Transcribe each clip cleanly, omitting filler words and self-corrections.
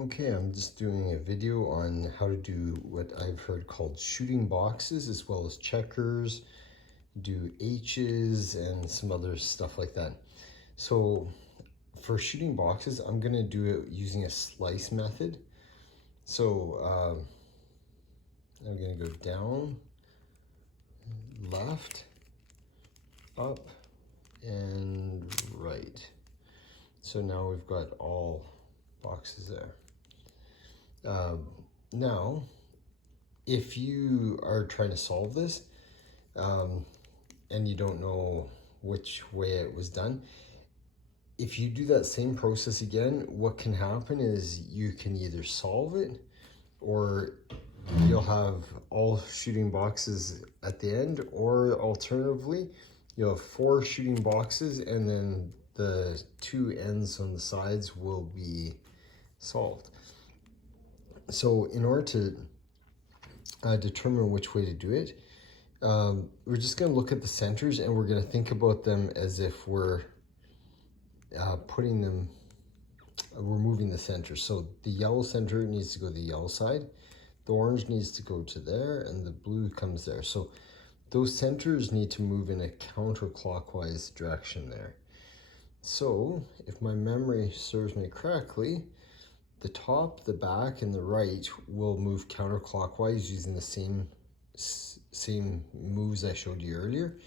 Okay, I'm just doing a video on how to do what I've heard called shooting boxes, as well as checkers, do H's and some other stuff like that. So for shooting boxes, I'm gonna do it using a slice method. So I'm gonna go down, left, up, and right. So now we've got all boxes there. Now, if you are trying to solve this and you don't know which way it was done, if you do that same process again, what can happen is you can either solve it or you'll have all shooting boxes at the end, or alternatively, you'll have 4 shooting boxes and then the 2 ends on the sides will be solved. So in order to determine which way to do it, we're just going to look at the centers and we're going to think about them as if we're we're moving the center. So the yellow center needs to go to the yellow side, the orange needs to go to there, and the blue comes there. So those centers need to move in a counterclockwise direction there. So if my memory serves me correctly, the top, the back, and the right will move counterclockwise using the same moves I showed you earlier.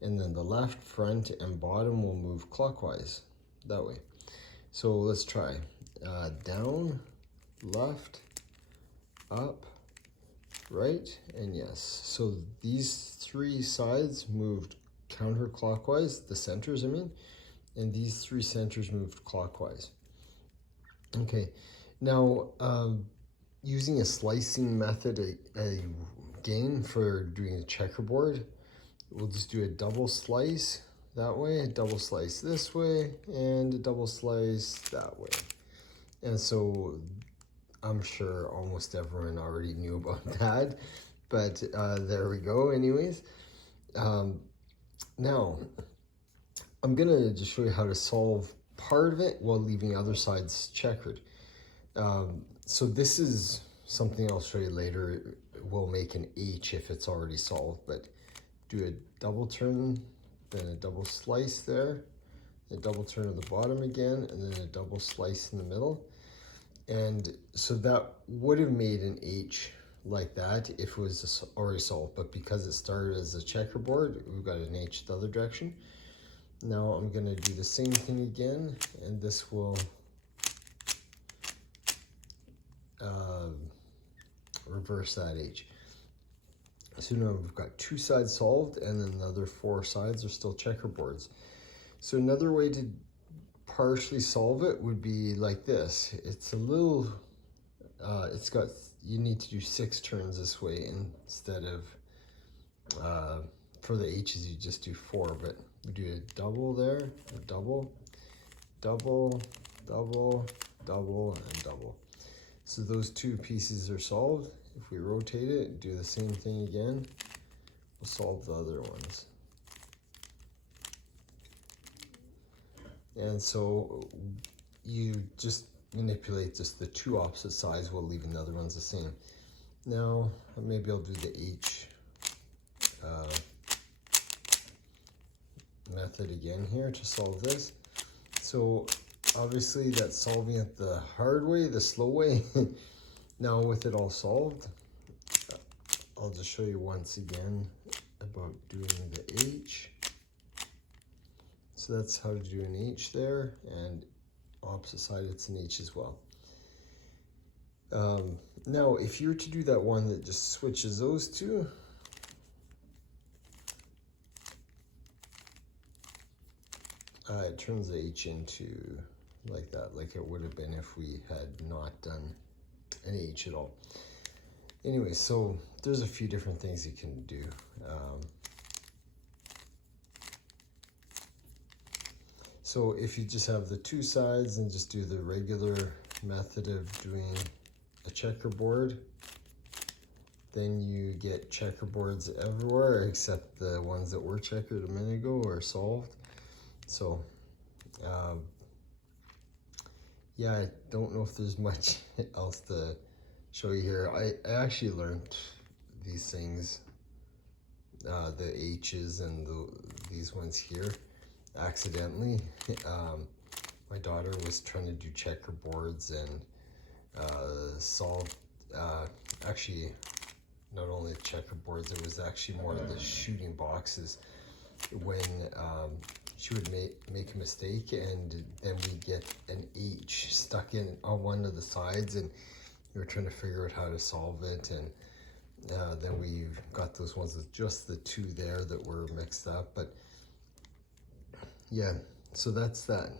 And then the left, front, and bottom will move clockwise that way. So let's try. Down, left, up, right, and yes. So these 3 sides moved counterclockwise, the centers I mean, and these 3 centers moved clockwise. Okay, now using a slicing method again for doing a checkerboard, we'll just do a double slice that way, a double slice this way, and a double slice that way. And so I'm sure almost everyone already knew about that, but there we go anyways. Now, I'm gonna just show you how to solve part of it while leaving other sides checkered. So this is something I'll show you later. We'll make an H if it's already solved, but do a double turn, then a double slice there, a double turn at the bottom again, and then a double slice in the middle. And so that would have made an H like that if it was already solved, but because it started as a checkerboard, we've got an H the other direction. Now I'm gonna do the same thing again, and this will reverse that H. So now we've got 2 sides solved, and then the other 4 sides are still checkerboards. So another way to partially solve it would be like this. It's a little, you need to do 6 turns this way instead of, for the H's you just do 4, but we do a double there, a double, double, double, double, and double. So those 2 pieces are solved. If we rotate it, do the same thing again, we'll solve the other ones. And so you just manipulate just the 2 opposite sides while leaving the other ones the same. Now, maybe I'll do the H method again here to solve this. So obviously that's solving it the hard way, the slow way. Now with it all solved, I'll just show you once again about doing the H. So that's how to do an H there, and opposite side it's an H as well. Now if you were to do that one that just switches those 2, it turns the H into like that, like it would have been if we had not done an H at all. Anyway, so there's a few different things you can do. So if you just have the 2 sides and just do the regular method of doing a checkerboard, then you get checkerboards everywhere except the ones that were checkered a minute ago are solved. So yeah, I don't know if there's much else to show you here. I actually learned these things, the H's and these ones here, accidentally. My daughter was trying to do checkerboards and solve, actually, not only checkerboards, it was actually more of the shooting boxes when she would make a mistake, and then we get an H stuck in on one of the sides, and we were trying to figure out how to solve it, and then we got those ones with just the two there that were mixed up. But yeah, so that's that.